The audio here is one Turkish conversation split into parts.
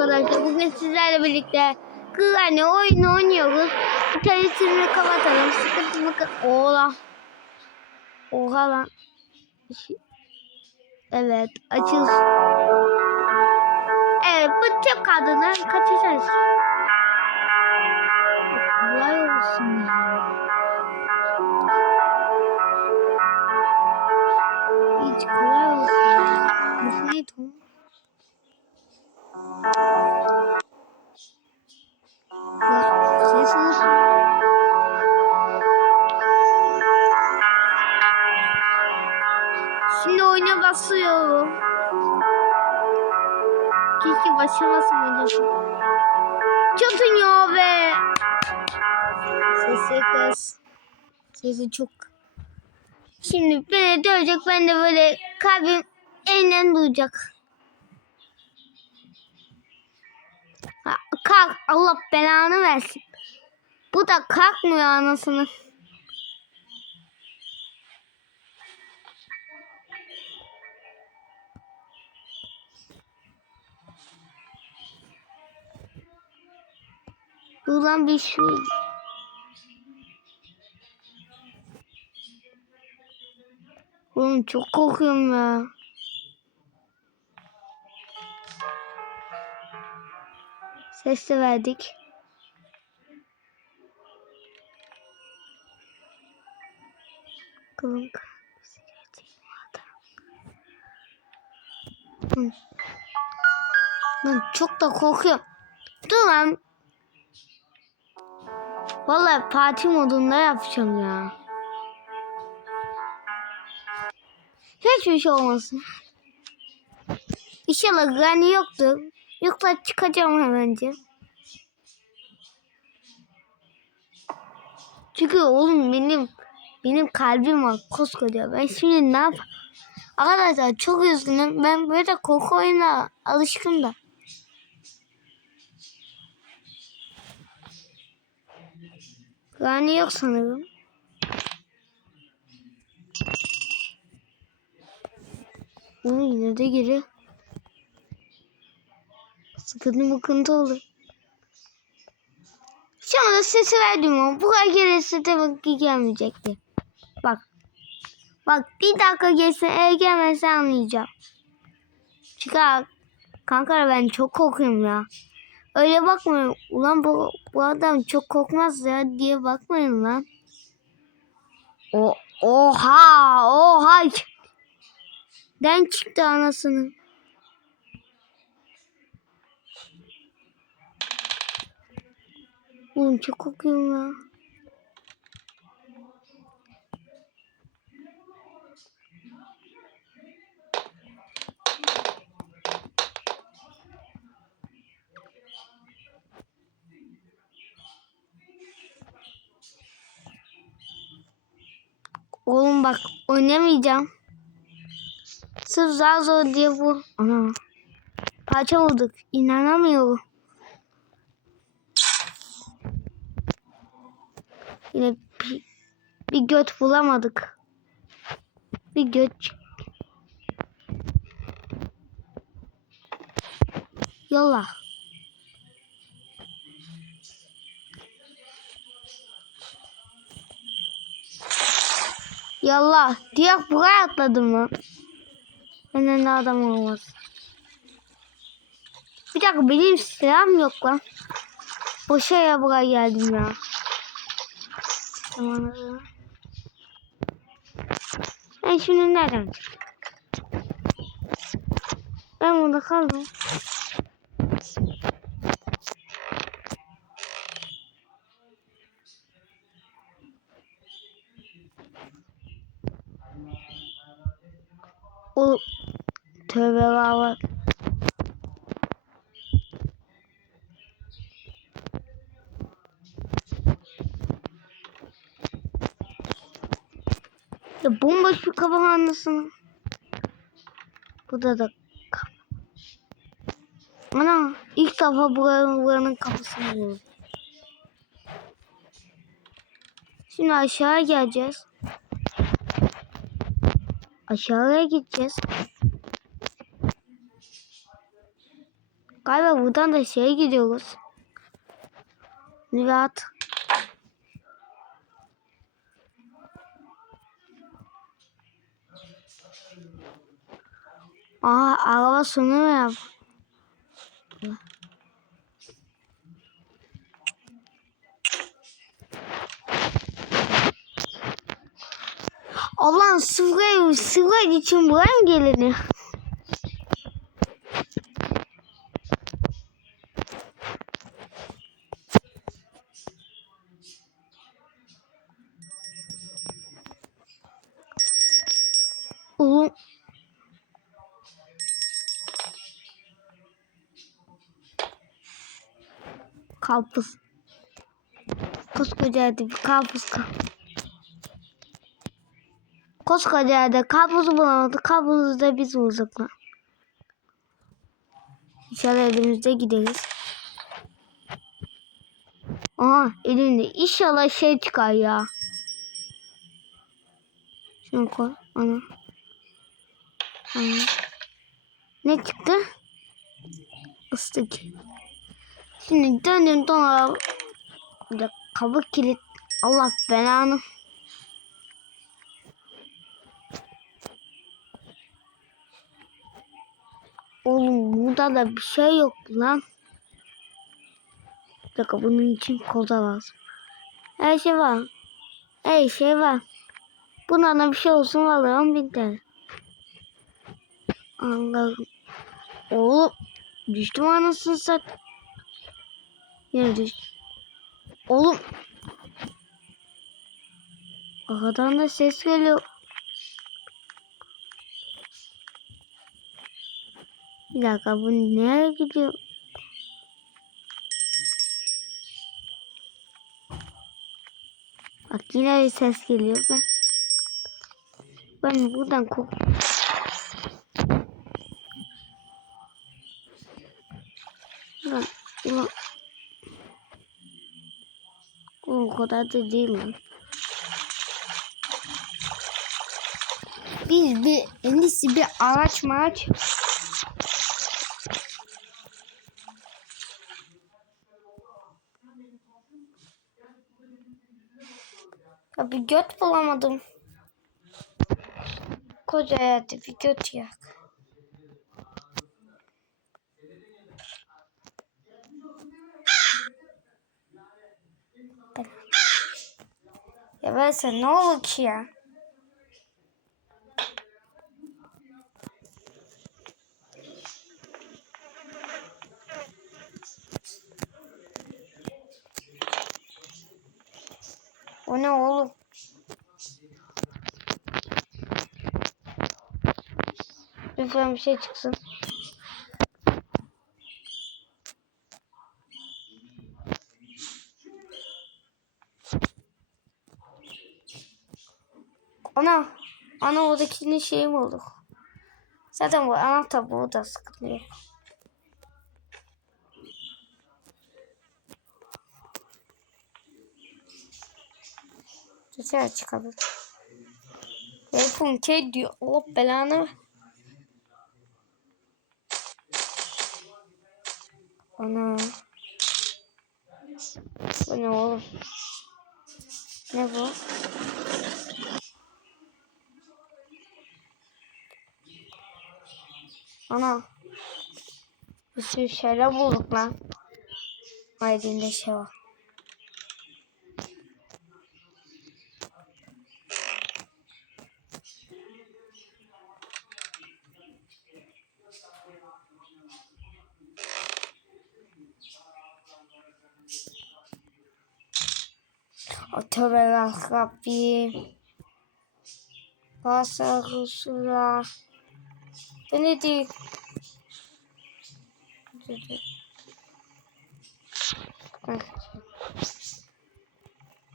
arkadaşlar. Bugün sizlerle birlikte kızlarla oyun oynuyoruz. İnternetini kapatalım. Sıkıntımı Oğlan. Oha lan. Şi- Evet açıl. Evet bu tek kadını kaçacağız. Kolay olsun ya. Hiç kolay olsun. Bu neydi Ya, olsun. Şimdi oyuna basıyorum. Keşke başlamasın oynasın. Çatınıyor be. Sesi kız. Sesi çok. Şimdi beni dövecek ben de böyle kalbim elinden duyacak. Kalk Allah belanı versin. Bu da kalkmıyor anasını. Ulan bir şey. Oğlum çok korkuyorum ya. Ses de verdik. Bakalım. Lan. Çok da korkuyorum. Dur lan. Vallahi parti modunda yapacağım ya. Hiçbir şey olmasın. İnşallah gani yoktur. Yoksa çıkacağım hemenci. Çünkü oğlum benim benim kalbim var koskoca. Ben şimdi ne yap? Arkadaşlar çok üzgünüm. Ben böyle korku oyununa alışkın da. Gani yok sanırım. Ama yine de geri. Sıkıntı mıkıntı oldu. Şu anda sesi verdim ama bu kadar gelirse demek ki gelmeyecekti. Bak. Bir dakika geçsin eğer gelmezse anlayacağım. Çünkü kanka ben çok korkuyorum ya. Öyle bakmayın. Ulan bu, bu adam çok korkmaz ya diye bakmayın lan. O, oha oha. Den çıktı anasını. Oğlum çok korkuyorum ya. Oğlum bak oynamayacağım. Sırf zar zor diye bu. Ana. Parça olduk. İnanamıyorum. Yine bir, bir göt bulamadık. Bir göt. Yolla. Yallah. Diyak buraya atladım lan. Benden de adam olmaz. Bir dakika benim silahım yok lan. Boşa ya buraya geldim ya. Tamam. Ben şimdi nereden çıktım? Ben burada kaldım. O tövbe var. Ya bomboş bir kabak anlasın. Burada da kap- Ana ilk defa buranın, buranın kapısını buldum. Şimdi aşağı geleceğiz. Aşağıya gideceğiz. Galiba buradan da şeye gidiyoruz. Nihat. Aa araba sonu Allah'ın sıvı sıvı için buraya mı gelinir? Oğlum. Karpuz. Koskoca bir karpuz kal. Koskoca yerde karpuzu bulamadık. Karpuzu da biz bulduk. İnşallah elimizde gideriz. Aha elinde inşallah şey çıkar ya. Şunu koy. Ana. Ana. Ne çıktı? Istık. Şimdi döndüm de kabuk kilit. Allah belanı. Oğlum burada da bir şey yok lan. Bir dakika bunun için koza lazım. Her şey var. Her şey var. Bundan da bir şey olsun alırım bin TL. Allah'ım. Oğlum. Düştüm anasını sat. Yine düştüm. Oğlum. Arkadan da ses geliyor. Bir dakika bu nereye gidiyor? Bak yine bir ses geliyor ben. Ben buradan kok. Ulan, ulan. O kadar da değil mi? Biz bir en iyisi bir araç maraç Bir göt bulamadım. Koca yerde bir göt yak. Ben- Ya ben sen ne olur ki ya? O ne oğlum? Lütfen bir şey çıksın. Ana, ana oradakinin şeyi mi olduk? Zaten bu anahtar burada sıkıntı yok. Dışarı çıkalım. Telefon şey diyor. Allah belanı. Ana. Bu ne oğlum? Ne bu? Ana. Bir sürü şeyler bulduk lan. Aydın'da şey var. Tövbe Rabbim. Basa Resulullah. Bu ne değil?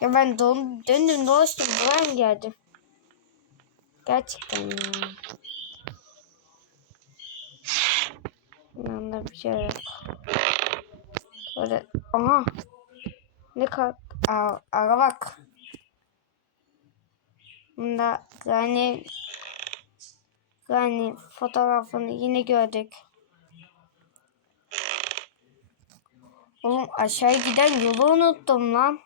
Ya ben don, döndüm dolaştım buraya geldim? Gerçekten ya. Yanında bir şey yok. Böyle aha. Ne kadar Ar ara bak. Bunda yani yani fotoğrafını yine gördük. Oğlum aşağı giden yolu unuttum lan.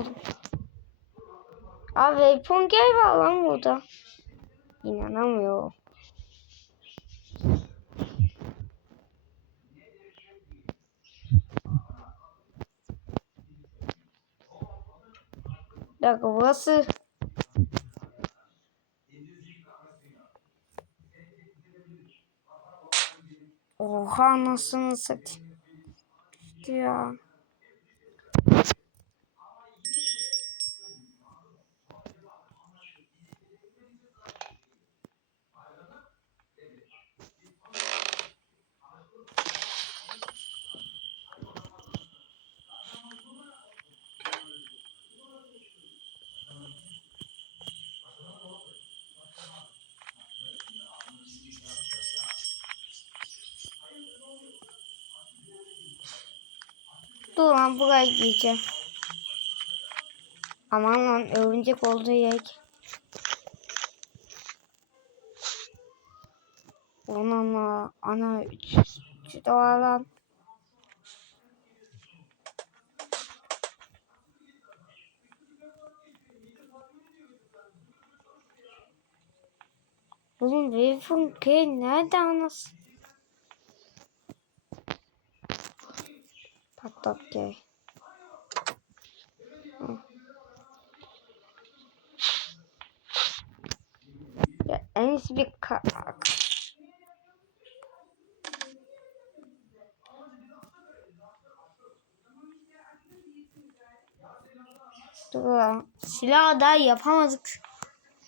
Oğlum. Abi iPhone gel var lan burada. İnanamıyorum. Bir dakika burası Oha nasıl satayım. İşte ya. Dur lan buraya giyeceğim. Aman lan örümcek olduğu yer. Ana ana 300 dolar lan. Oğlum Wayfun köy nerede anasın? Köy. Hı. Ya en iyisi bir ka Dur. Silah daha yapamadık.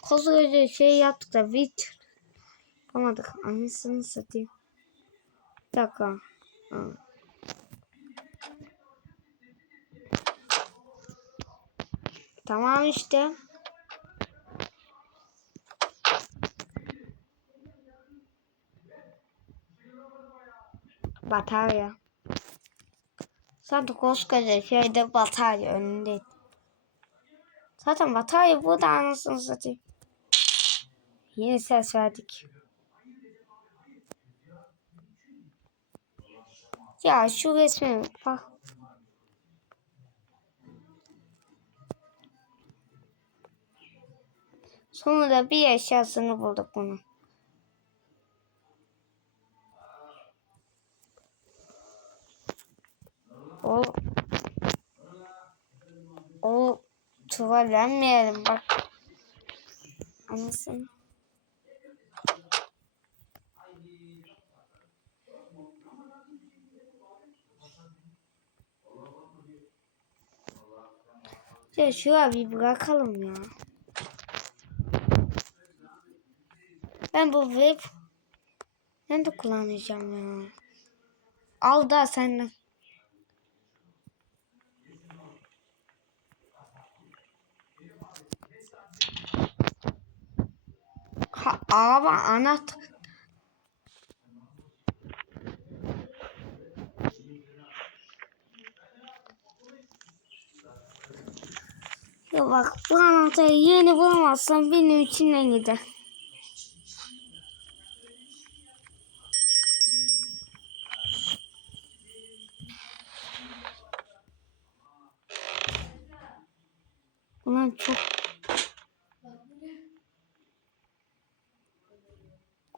Koskoca şey yaptık da bit. Yapamadık. Anasını satayım. Bir dakika. Ha. Tamam işte. Batarya. Zaten koskoca şeyde batarya önünde. Zaten batarya burada anasını satayım. Yine ses verdik. Ya şu resme bak. Sonunda bir eşyasını bulduk bunun. O o tuvalenmeyelim bak. Anlasın. Ya şuraya bir bırakalım ya. Ben bu web ben kullanacağım ya. Al da senden. Ha, araba anahtar. Ya bak bu anahtarı yeni bulamazsam benim içimden gider. Ulan çok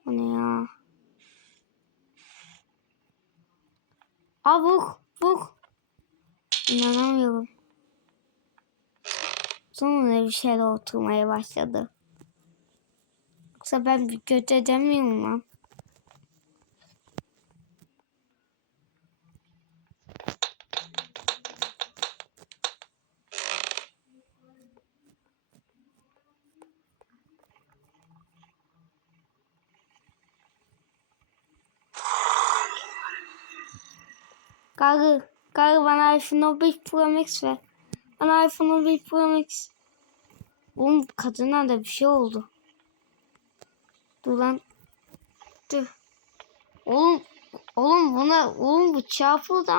O ne ya? Abuk buk. İnanamıyorum. Sonunda bir şeyler oturmaya başladı. Yoksa ben bir kötü edemiyorum lan. Karı, karı bana iPhone 15 Pro Max ver. Bana iPhone 15 Pro Max. Oğlum kadına da bir şey oldu. Dur lan. Dur. Oğlum oğlum buna oğlum bu çarpıldı.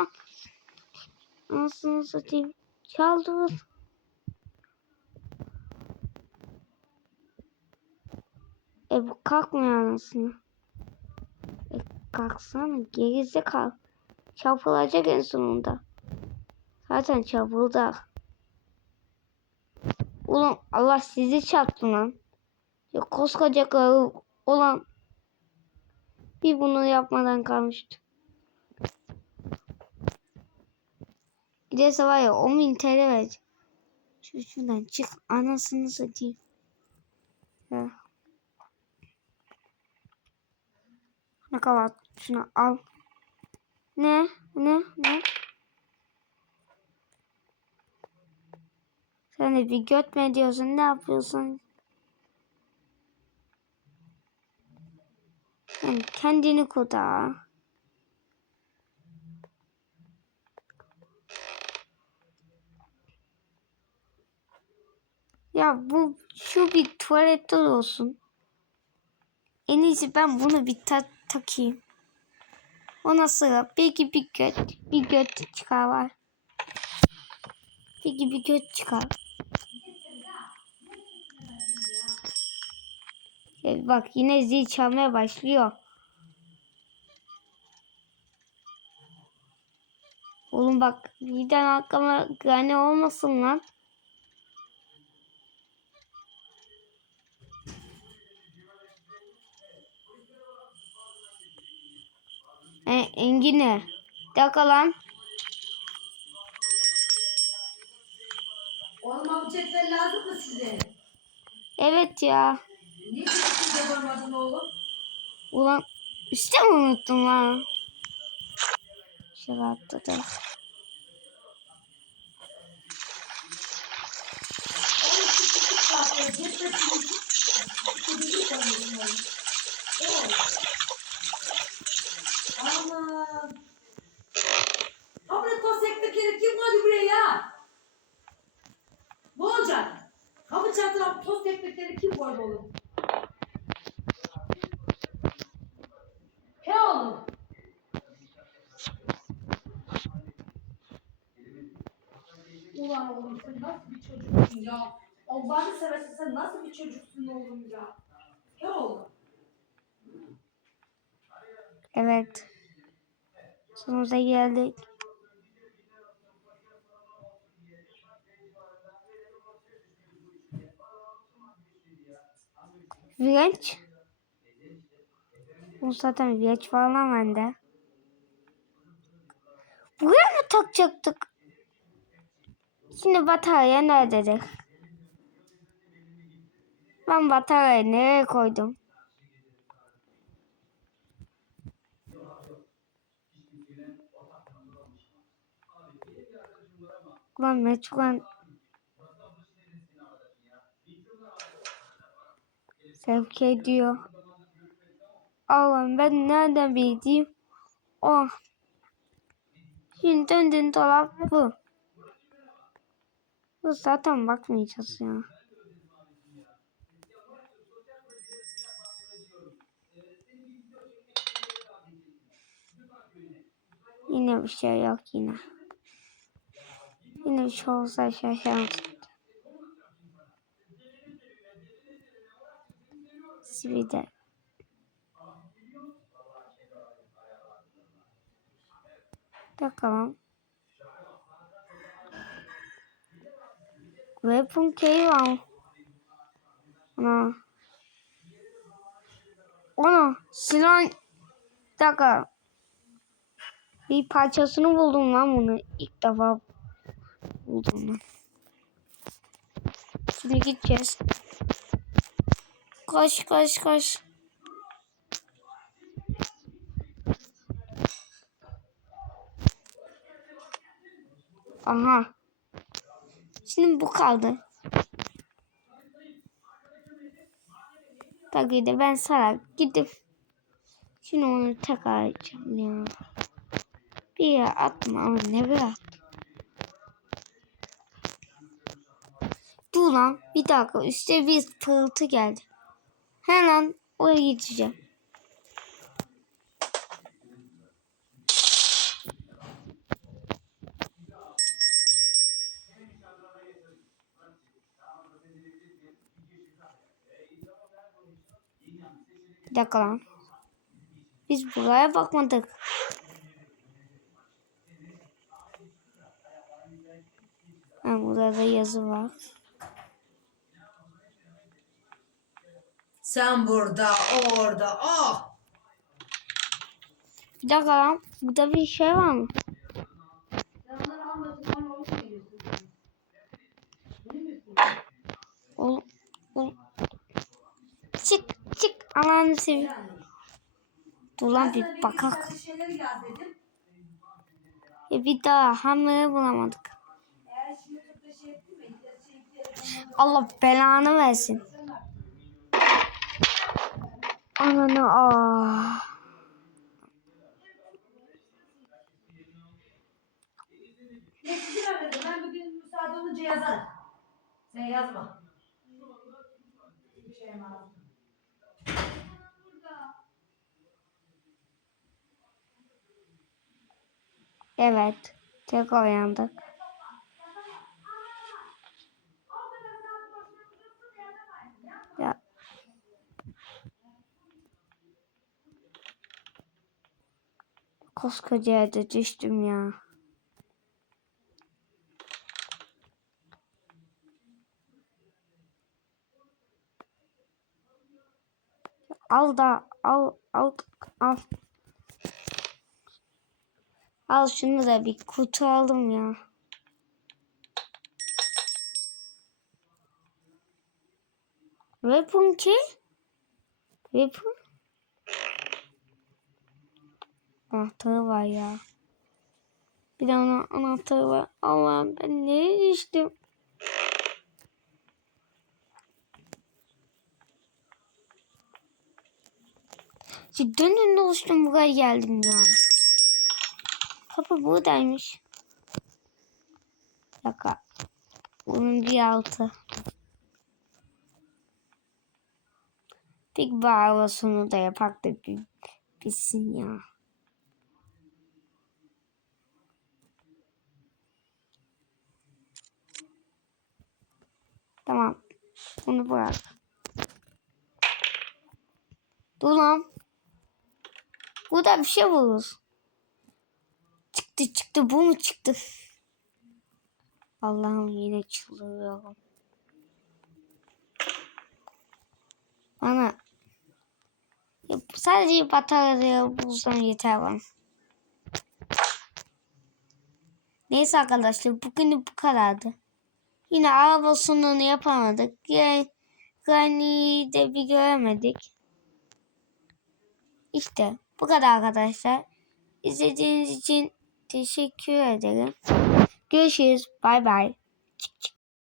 Anasını satayım. Çaldı. E bu kalkmıyor anasını. E kalksana gerisi kalk. Çarpılacak en sonunda. Zaten çarpıldı. Ulan Allah sizi çarptı lan. Ya koskoca olan bir bunu yapmadan kalmıştı. Gidese var ya 10 bin TL verecek. Şu şuradan çık anasını satayım. Ya. Ne kadar şunu al. Ne? Ne? Ne? Sen de bir göt mü ediyorsun? Ne yapıyorsun? Yani kendini kurtar. Ya bu şu bir tuvalette olsun. En iyisi ben bunu bir ta takayım. Ona sıra belki bir göt, bir göt çıkar var. Belki bir göt çıkar. E bak yine zil çalmaya başlıyor. Oğlum bak birden arkama gane olmasın lan. E, Engine. Bir dakika lan. Oğlum bu cetvel lazım mı size? Evet ya. Niye koymadın oğlum? Ulan işte mi unuttum lan? Şöyle atladım. Oğlum şu küçük saatler cetvel sizi Kuducu koyuyorsun oğlum. Evet. Aman. Kapı toz ekmekleri kim koydu buraya ya? Ne olacak? Kapı çatıran toz ekmekleri kim koydu oğlum? He oğlum. Ulan oğlum nasıl bir çocuksun ya? Allah'ını seversen sen nasıl bir çocuksun oğlum ya? He oğlum. Evet. Sonumuza geldik. Virenç. Bu zaten virenç falan bende. Buraya mı takacaktık? Şimdi batarya nerededir? Ben bataryayı nereye koydum? Ulan meçhulen sevk ediyor. Allah'ım ben nereden bileyim? Oh. Şimdi döndüğün dolap bu. Zaten bakmayacağız ya. Yine bir şey yok yine. Yine bir şey olsa şaşarım. Sivide. Bakalım. Weapon key var. Ana. Ana silah. Bir dakika. Bir parçasını buldum lan bunu. ilk defa buldum lan. Şimdi gideceğiz. Koş koş koş. Aha. Şimdi bu kaldı. De ben salak gidip şimdi onu tekrar açacağım ya. Bir yere atma ama ne bir at. Dur lan bir dakika üstte bir pırıltı geldi. Hemen oraya geçeceğim. Bir dakika lan. Biz buraya bakmadık. Ha, burada da yazı var. Sen burada, o orada. Oh! Bir dakika lan. Burada bir şey var mı? Ol, ol. Çık çık. Seveyim. Yani. Dur lan bir bakak. Ya bir daha hamleyi bulamadık. Allah belanı versin. Ananı ah. Ben bugün müsaade olunca yazarım. Sen yazma. Bir şey emanet. Evet. Tek uyandık. Ya. Koskoca yerde düştüm ya. Al da al al al. Al şunu da bir kutu aldım ya. Weapon ki? Weapon? Anahtarı var ya. Bir de onun anahtarı var. Allah'ım ben nereye düştüm? Cidden önünde oluştum buraya geldim ya. Kapı buradaymış. Bir dakika. Bunun bir altı. Tek bağlasını da yapak da bitsin ya. Tamam. Bunu bırak. Dur lan. Burada bir şey buluruz. Çıktı çıktı bu mu çıktı? Allah'ım yine çıldırıyorum. Bana Ya sadece batarya bulsam yeter bana. Neyse arkadaşlar bugün bu kadardı. Yine araba sunumunu yapamadık. Yani de bir göremedik. İşte bu kadar arkadaşlar. İzlediğiniz için teşekkür ederim. Görüşürüz. Bay bay.